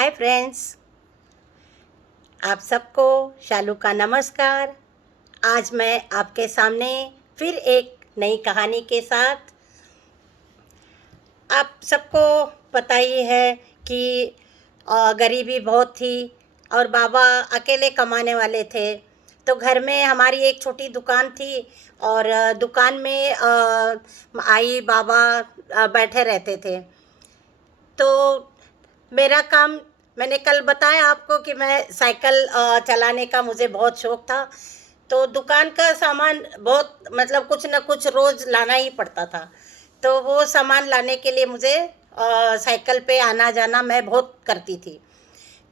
Hi friends, आप सबको शालू का नमस्कार। आज मैं आपके सामने फिर एक नई कहानी के साथ। आप सबको पता ही है कि गरीबी बहुत थी और बाबा अकेले कमाने वाले थे। तो घर में हमारी एक छोटी दुकान थी और दुकान में आई बाबा बैठे रहते थे। तो मेरा काम, मैंने कल बताया आपको कि मैं साइकिल चलाने का मुझे बहुत शौक़ था। तो दुकान का सामान बहुत मतलब कुछ न कुछ रोज़ लाना ही पड़ता था। तो वो सामान लाने के लिए मुझे साइकिल पे आना जाना मैं बहुत करती थी।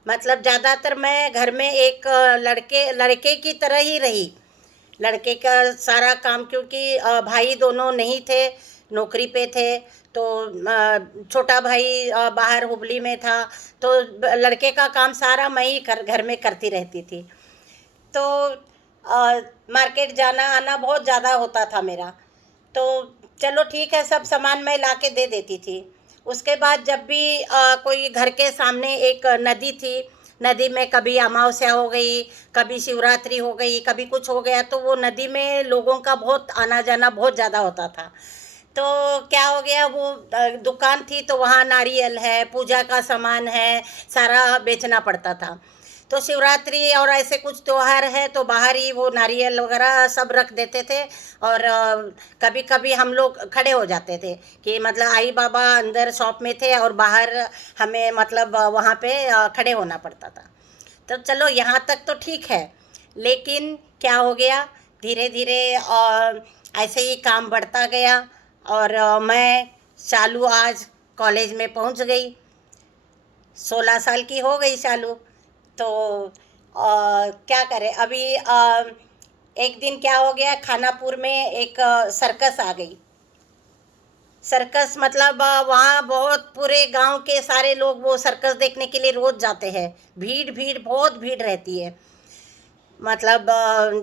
मतलब ज़्यादातर मैं घर में एक लड़के की तरह ही रही। लड़के का सारा काम, क्योंकि भाई दोनों नहीं थे, नौकरी पे थे। तो छोटा भाई बाहर हुबली में था। तो लड़के का काम सारा मैं ही घर में करती रहती थी। तो मार्केट जाना आना बहुत ज़्यादा होता था मेरा। तो चलो ठीक है, सब सामान मैं ला के दे देती थी। उसके बाद जब भी कोई घर के सामने एक नदी थी, नदी में कभी अमावस्या हो गई, कभी शिवरात्रि हो गई, कभी कुछ हो गया, तो वो नदी में लोगों का बहुत आना जाना बहुत ज़्यादा होता था। तो क्या हो गया, वो दुकान थी तो वहाँ नारियल है, पूजा का सामान है, सारा बेचना पड़ता था। तो शिवरात्रि और ऐसे कुछ त्योहार है तो बाहर ही वो नारियल वगैरह सब रख देते थे। और कभी कभी हम लोग खड़े हो जाते थे कि मतलब आई बाबा अंदर शॉप में थे और बाहर हमें मतलब वहाँ पे खड़े होना पड़ता था। तो चलो यहाँ तक तो ठीक है, लेकिन क्या हो गया, धीरे धीरे ऐसे ही काम बढ़ता गया और मैं शालू आज कॉलेज में पहुँच गई। 16 साल की हो गई शालू। तो क्या करें अभी। एक दिन क्या हो गया, खानापुर में एक सर्कस आ गई। सर्कस मतलब वहाँ बहुत पूरे गांव के सारे लोग वो सर्कस देखने के लिए रोज जाते हैं। भीड़ भीड़ बहुत भीड़ रहती है। मतलब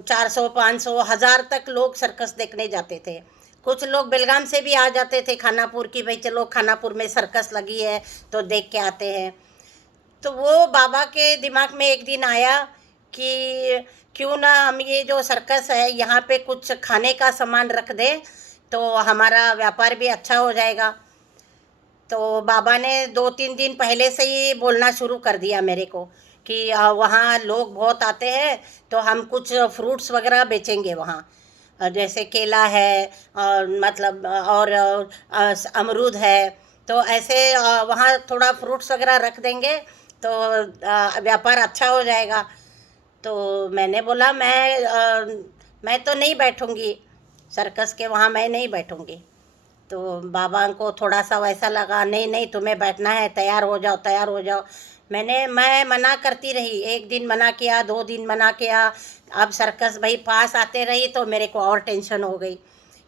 400 500 1000 तक लोग सर्कस देखने जाते थे। कुछ लोग बेलगाम से भी आ जाते थे खानापुर की, भाई चलो खानापुर में सर्कस लगी है तो देख के आते हैं। तो वो बाबा के दिमाग में एक दिन आया कि क्यों ना हम ये जो सर्कस है यहाँ पे कुछ खाने का सामान रख दें तो हमारा व्यापार भी अच्छा हो जाएगा। तो बाबा ने 2-3 दिन पहले से ही बोलना शुरू कर दिया मेरे को कि वहाँ लोग बहुत आते हैं तो हम कुछ फ्रूट्स वगैरह बेचेंगे वहाँ। जैसे केला है और मतलब और अमरूद है। तो ऐसे वहाँ थोड़ा फ्रूट्स वगैरह रख देंगे तो व्यापार अच्छा हो जाएगा। तो मैंने बोला मैं तो नहीं बैठूंगी सर्कस के वहाँ, मैं नहीं बैठूंगी। तो बाबा को थोड़ा सा वैसा लगा, नहीं नहीं तुम्हें बैठना है, तैयार हो जाओ तैयार हो जाओ। मैं मना करती रही, एक दिन मना किया, 2 दिन मना किया। अब सर्कस भाई पास आते रही तो मेरे को और टेंशन हो गई,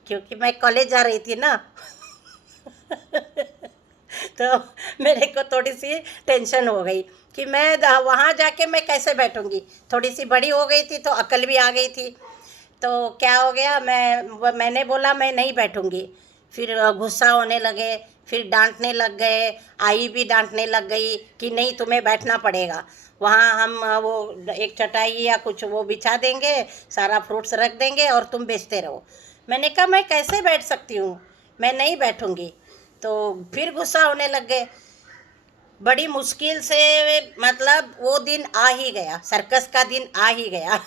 क्योंकि मैं कॉलेज जा रही थी ना। तो मेरे को थोड़ी सी टेंशन हो गई कि मैं वहाँ जाके मैं कैसे बैठूंगी। थोड़ी सी बड़ी हो गई थी तो अकल भी आ गई थी। तो क्या हो गया, मैंने बोला मैं नहीं बैठूंगी। फिर गुस्सा होने लगे, फिर डांटने लग गए। आई भी डांटने लग गई कि नहीं तुम्हें बैठना पड़ेगा वहाँ, हम वो एक चटाई या कुछ वो बिछा देंगे, सारा फ्रूट्स रख देंगे और तुम बेचते रहो। मैंने कहा मैं कैसे बैठ सकती हूँ, मैं नहीं बैठूंगी। तो फिर गुस्सा होने लग गए। बड़ी मुश्किल से मतलब वो दिन आ ही गया, सर्कस का दिन आ ही गया।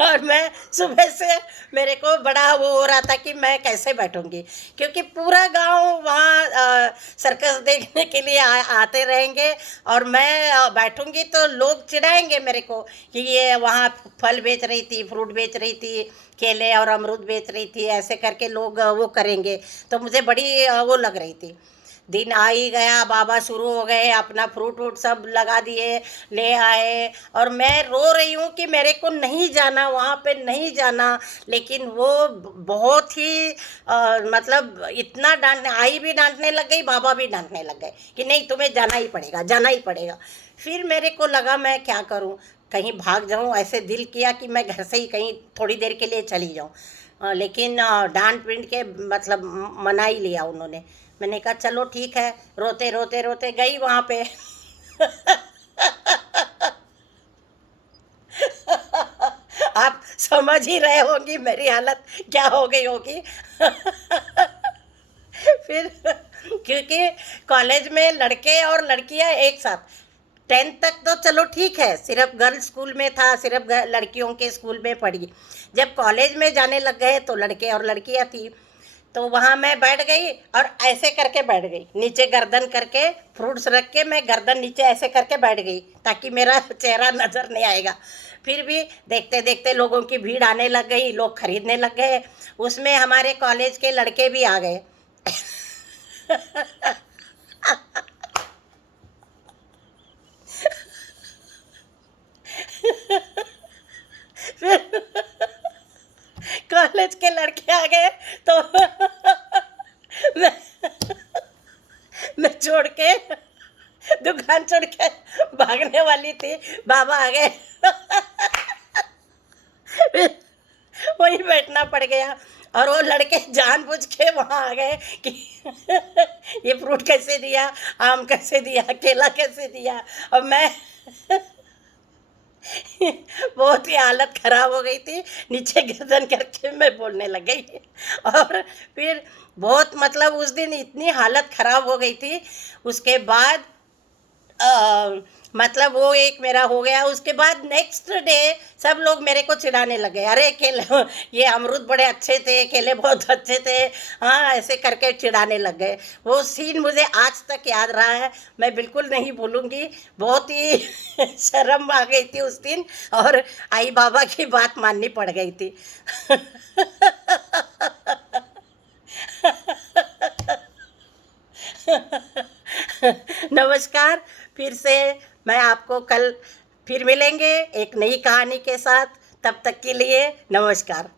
और मैं सुबह से मेरे को बड़ा वो हो रहा था कि मैं कैसे बैठूंगी, क्योंकि पूरा गांव वहाँ सर्कस देखने के लिए आते रहेंगे और मैं बैठूंगी तो लोग चिढ़ाएंगे मेरे को कि ये वहाँ फल बेच रही थी, फ्रूट बेच रही थी, केले और अमरूद बेच रही थी, ऐसे करके लोग वो करेंगे। तो मुझे बड़ी वो लग रही थी। दिन आ ही गया, बाबा शुरू हो गए, अपना फ्रूट वूट सब लगा दिए, ले आए और मैं रो रही हूँ कि मेरे को नहीं जाना वहाँ पे, नहीं जाना। लेकिन वो बहुत ही मतलब इतना डांटने, आई भी डांटने लग गई, बाबा भी डांटने लग गए कि नहीं तुम्हें जाना ही पड़ेगा जाना ही पड़ेगा। फिर मेरे को लगा मैं क्या करूँ, कहीं भाग जाऊँ। ऐसे दिल किया कि मैं घर से ही कहीं थोड़ी देर के लिए चली जाऊँ। लेकिन डांट पीट के मतलब मना ही लिया उन्होंने। मैंने कहा चलो ठीक है, रोते रोते रोते गई वहाँ पे। आप समझ ही रहे होंगी मेरी हालत क्या हो गई होगी। फिर क्योंकि कॉलेज में लड़के और लड़कियां एक साथ, 10th तक तो चलो ठीक है, सिर्फ गर्ल्स स्कूल में था, सिर्फ लड़कियों के स्कूल में पढ़ी। जब कॉलेज में जाने लग गए तो लड़के और लड़कियां थी। तो वहाँ मैं बैठ गई और ऐसे करके बैठ गई, नीचे गर्दन करके फ्रूट्स रख के मैं गर्दन नीचे ऐसे करके बैठ गई ताकि मेरा चेहरा नज़र नहीं आएगा। फिर भी देखते देखते लोगों की भीड़ आने लग गई, लोग खरीदने लग गए। उसमें हमारे कॉलेज के लड़के भी आ गए। फिर कॉलेज के लड़के आ गए तो मैं मैं छोड़ के, दुकान छोड़ के भागने वाली थी, बाबा आ गए। फिर वहीं बैठना पड़ गया। और वो लड़के जानबूझ के वहाँ आ गए कि ये फ्रूट कैसे दिया, आम कैसे दिया, केला कैसे दिया। और मैं बहुत ही हालत खराब हो गई थी, नीचे गर्दन करके मैं बोलने लग गई। और फिर बहुत मतलब उस दिन इतनी हालत खराब हो गई थी। उसके बाद मतलब वो एक मेरा हो गया। उसके बाद नेक्स्ट डे सब लोग मेरे को चिढ़ाने लगे, अरे केले, ये अमरूद बड़े अच्छे थे, केले बहुत अच्छे थे, हाँ ऐसे करके चिढ़ाने लग गए। वो सीन मुझे आज तक याद रहा है, मैं बिल्कुल नहीं भूलूंगी। बहुत ही शर्म आ गई थी उस दिन, और आई बाबा की बात माननी पड़ गई थी। नमस्कार। फिर से मैं आपको कल फिर मिलेंगे एक नई कहानी के साथ। तब तक के लिए नमस्कार।